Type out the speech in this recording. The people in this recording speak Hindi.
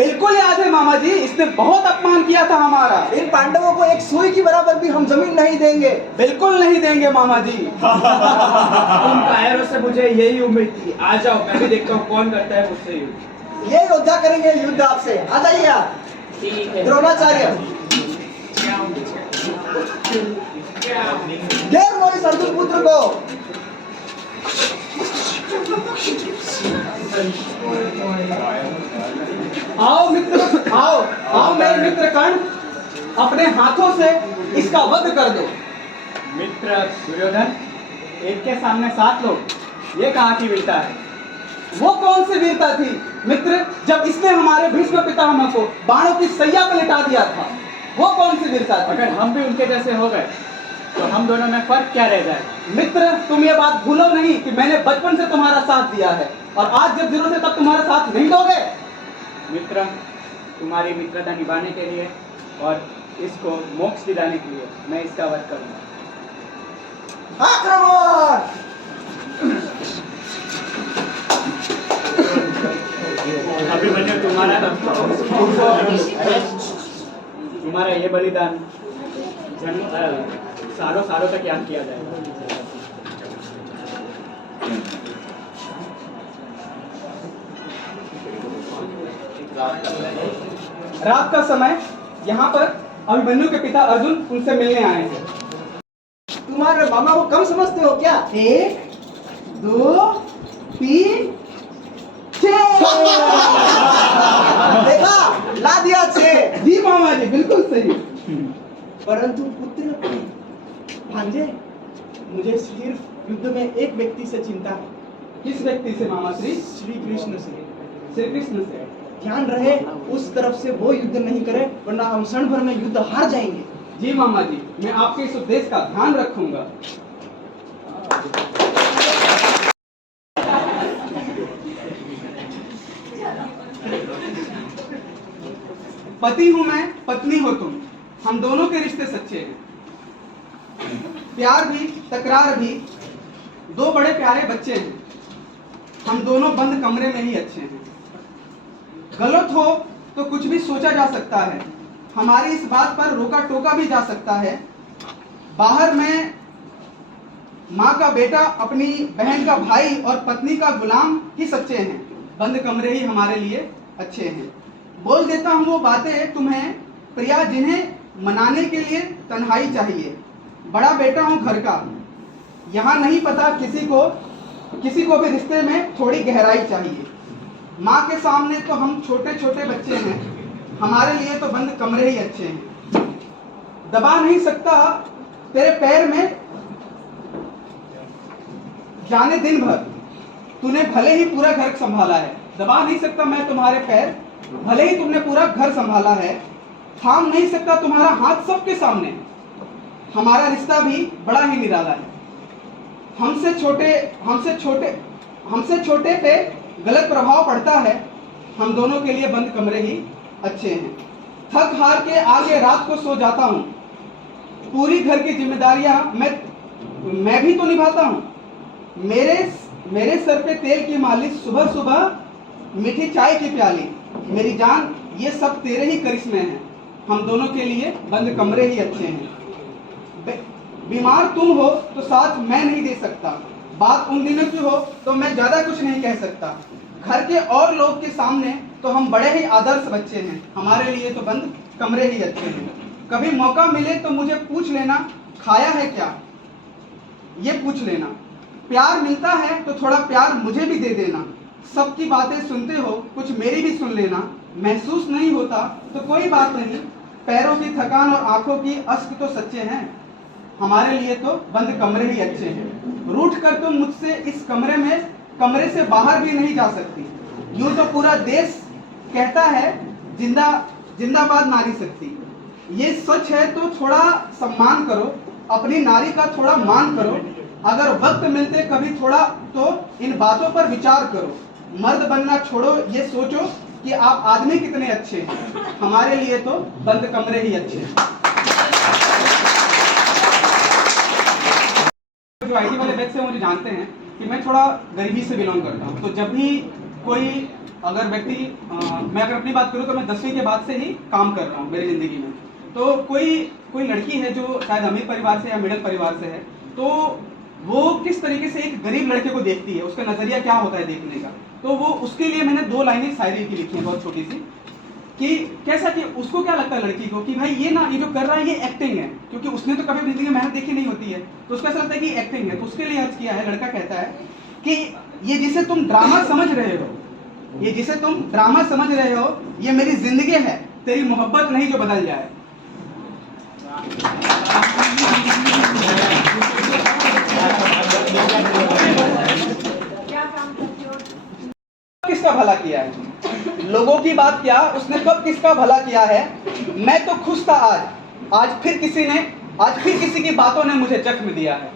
बिल्कुल याद है मामा जी, इसने बहुत अपमान किया था हमारा। इन पांडवों को एक सुई की बराबर भी हम जमीन नहीं देंगे। बिल्कुल नहीं देंगे मामा जी। तुम कायरों से मुझे यही उम्मीद थी। आ जाओ, मैं भी देखता हूँ कौन करता है मुझसे युद्ध। ये योद्धा करेंगे युद्ध आपसे। आ जाइए आप। ठीक है। द्रोणाचार्य, घेर लो इस अर्जुन पुत्र को। आओ मित्र, आओ आओ मेरे मित्र कर्ण, अपने हाथों से इसका वध कर दो। मित्र दुर्योधन, एक के सामने 7 लोग, ये कहाँ की वीरता है? वो कौन सी वीरता थी मित्र, जब इसने हमारे भीष्म पितामह को बाणों की सैया पर लिटा दिया था? वो कौन सी वीरता थी? अगर हम भी उनके जैसे हो गए तो हम दोनों में फर्क क्या रह जाए? मित्र, तुम ये बात भूलो नहीं कि मैंने बचपन से तुम्हारा साथ दिया है, और आज जब जरूरत है तब तुम्हारा साथ नहीं दोगे। मित्र, तुम्हारी मित्रता निभाने के लिए और इसको मोक्ष दिलाने के लिए मैं इसका वध करूंगा। आक्रमण! अभिमन्यु, तुम्हारा ये बलिदान सालों सालों तक याद किया जाएगा। रात का समय, यहाँ पर अभिमन्यु के पिता अर्जुन उनसे मिलने आए हैं। तुम्हारे मामा को कम समझते हो क्या? 1 2 3 देखा, ला दिया 6। जी मामा जी, बिल्कुल सही। परंतु पुत्र भांजे, मुझे सिर्फ युद्ध में एक व्यक्ति से चिंता है। किस व्यक्ति से मामा श्री? श्री कृष्ण से। श्री कृष्ण से। ध्यान रहे उस तरफ से वो युद्ध नहीं करे, वरना हम क्षण भर में युद्ध हार जाएंगे। जी मामा जी, मैं आपके इस उपदेश का ध्यान रखूंगा। पति हूं मैं, पत्नी हो तुम, हम दोनों के रिश्ते सच्चे हैं। प्यार भी तकरार भी, 2 बड़े प्यारे बच्चे हैं, हम दोनों बंद कमरे में ही अच्छे हैं। गलत हो तो कुछ भी सोचा जा सकता है, हमारी इस बात पर रोका टोका भी जा सकता है। बाहर में माँ का बेटा अपनी बहन का भाई और पत्नी का गुलाम ही सच्चे हैं, बंद कमरे ही हमारे लिए अच्छे हैं। बोल देता हूँ वो बातें तुम्हें प्रिया जिन्हें मनाने के लिए तन्हाई चाहिए। बड़ा बेटा हूँ घर का, यहाँ नहीं पता किसी को भी रिश्ते में थोड़ी गहराई चाहिए। माँ के सामने तो हम छोटे छोटे बच्चे हैं, हमारे लिए तो बंद कमरे ही अच्छे हैं। दबा नहीं सकता तेरे पैर में जाने दिन भर, तूने भले ही पूरा घर संभाला है। दबा नहीं सकता मैं तुम्हारे पैर, भले ही तुमने पूरा घर संभाला है। थाम नहीं सकता तुम्हारा हाथ सबके सामने, हमारा रिश्ता भी बड़ा ही निराला है। हमसे छोटे पे गलत प्रभाव पड़ता है, हम दोनों के लिए बंद कमरे ही अच्छे हैं। थक हार के आगे रात को सो जाता हूँ, पूरी घर की जिम्मेदारियां मैं भी तो निभाता हूँ। मेरे सर पे तेल की मालिश, सुबह सुबह मीठी चाय की प्याली, मेरी जान ये सब तेरे ही करिश्मे हैं, हम दोनों के लिए बंद कमरे ही अच्छे हैं। बीमार तुम हो तो साथ मैं नहीं दे सकता, बात उन दिनों की हो तो मैं ज्यादा कुछ नहीं कह सकता। घर के और लोग के सामने तो हम बड़े ही आदर्श बच्चे हैं, हमारे लिए तो बंद कमरे ही अच्छे हैं। कभी मौका मिले तो मुझे पूछ लेना खाया है क्या, ये पूछ लेना। प्यार मिलता है तो थोड़ा प्यार मुझे भी दे देना। सबकी बातें सुनते हो, कुछ मेरी भी सुन लेना। महसूस नहीं होता तो कोई बात नहीं, पैरों की थकान और आंखों की अश्क तो सच्चे हैं, हमारे लिए तो बंद कमरे ही अच्छे हैं। रूठ कर तुम मुझसे इस कमरे से बाहर भी नहीं जा सकती। यूं तो पूरा देश कहता है जिंदाबाद नारी शक्ति। ये सच है तो थोड़ा सम्मान करो, अपनी नारी का थोड़ा मान करो। अगर वक्त मिलते कभी थोड़ा तो इन बातों पर विचार करो। मर्द बनना छोड़ो, ये सोचो कि आप आदमी कितने अच्छे हैं, हमारे लिए तो बंद कमरे ही अच्छे हैं। जो आईटी वाले बैच से मुझे जानते हैं कि मैं थोड़ा गरीबी से बिलोंग करता हूँ, तो जब भी कोई अगर व्यक्ति मैं अगर अपनी बात करूँ तो मैं 10वीं के बाद से ही काम कर रहा हूँ मेरी ज़िंदगी में। तो कोई लड़की है जो शायद अमीर परिवार से या मिडिल परिवार से है, तो वो किस तरीके से एक गरीब लड़के को देखती है, उसका नज़रिया क्या होता है देखने का। तो वो उसके लिए मैंने 2 लाइनें शायरी की लिखी हैं बहुत छोटी सी, कि कैसा कि उसको क्या लगता है लड़की को कि भाई ये जो कर रहा है ये एक्टिंग है, क्योंकि उसने तो कभी ज़िंदगी में मेहनत देखी नहीं होती है, तो उसको ऐसा लगता है कि एक्टिंग है। तो उसके लिए अर्ज किया है, लड़का कहता है कि ये जिसे तुम ड्रामा समझ रहे हो, ये जिसे तुम ड्रामा समझ रहे हो, ये मेरी जिंदगी है, तेरी मोहब्बत नहीं जो बदल जाए। किसका भला किया है, लोगों की बात क्या, उसने कब किसका भला किया है। मैं तो खुश था आज फिर किसी की बातों ने मुझे जख्म दिया है।